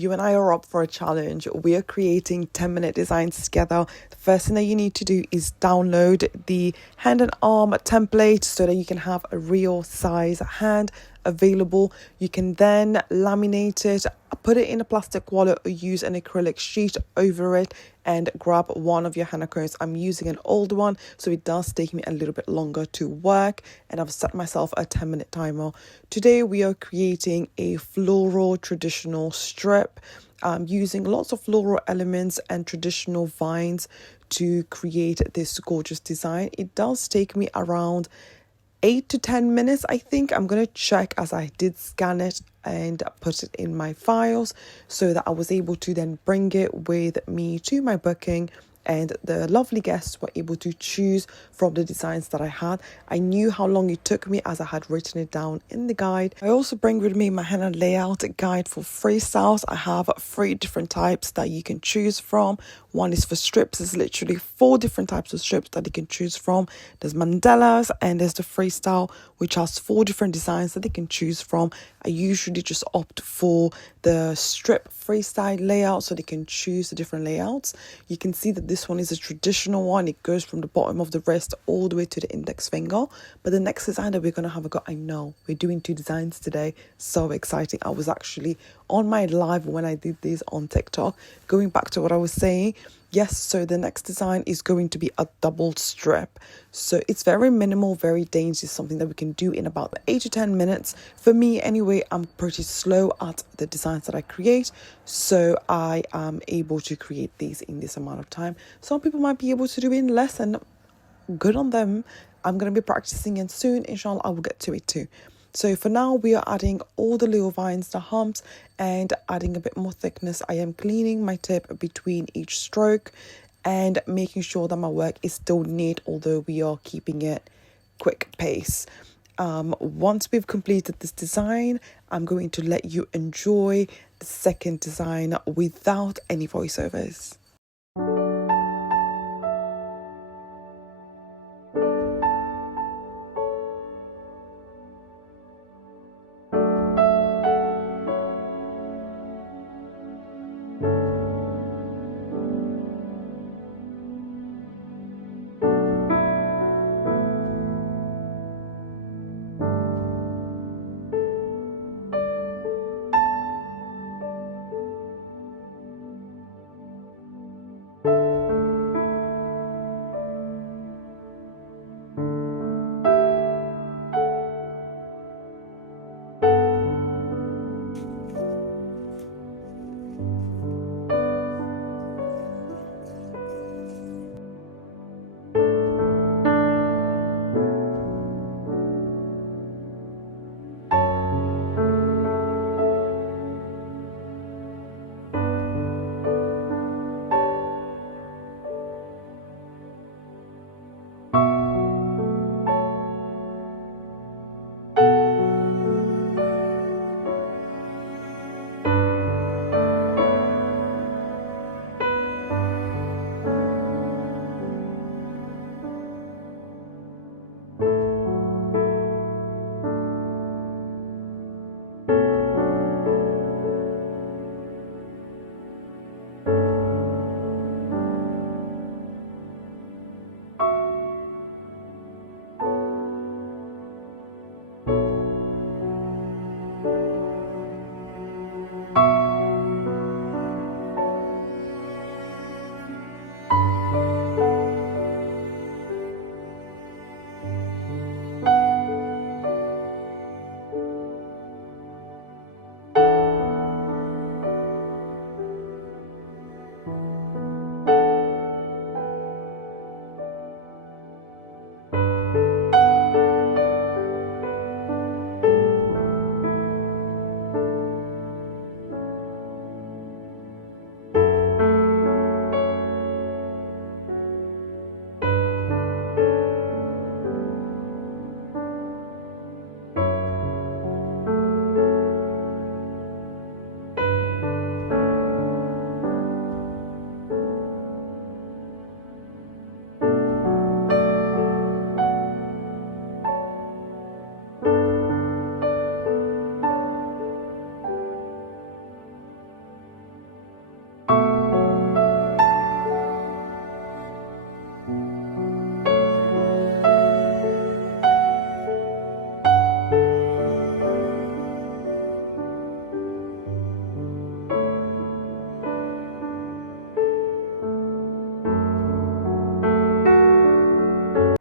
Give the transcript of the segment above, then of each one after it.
you and I are up for a challenge. We are creating 10-minute designs together. The first thing that you need to do is download the hand and arm template so that you can have a real size hand available. You can then laminate it, put it in a plastic wallet, or use an acrylic sheet over it and grab one of your henna cones. I'm using an old one, so it does take me a little bit longer to work, and I've set myself a 10-minute timer. Today we are creating a floral traditional strip, using lots of floral elements and traditional vines to create this gorgeous design. It does take me around 8 to 10 minutes, I think. I'm going to check, as I did scan it and put it in my files so that I was able to then bring it with me to my booking, and the lovely guests were able to choose from the designs that I had. I knew how long it took me as I had written it down in the guide. I also bring with me my henna layout guide for freestyles. I have 3 different types that you can choose from. One is for strips. There's literally 4 different types of strips that you can choose from. There's mandalas, and there's the freestyle, which has 4 different designs that they can choose from. I usually just opt for the strip freestyle layout so they can choose the different layouts. You can see that this one is a traditional one. It goes from the bottom of the wrist all the way to the index finger. But the next design that we're going to have a go, I know we're doing 2 designs today. So exciting. I was actually on my live when I did this on TikTok. Going back to what I was saying, yes, so the next design is going to be a double strip. So it's very minimal, very dainty, something that we can do in about 8 to 10 minutes. For me anyway, I'm pretty slow at the designs that I create, so I am able to create these in this amount of time. Some people might be able to do it in less, and good on them. I'm going to be practicing, and soon, inshallah, I will get to it too. So for now, we are adding all the little vines, the humps, and adding a bit more thickness. I am cleaning my tip between each stroke and making sure that my work is still neat, although we are keeping it quick pace. Once we've completed this design, I'm going to let you enjoy the second design without any voiceovers.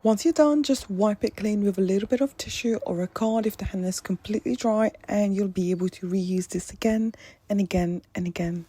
Once you're done, just wipe it clean with a little bit of tissue or a card if the henna is completely dry, and you'll be able to reuse this again and again and again.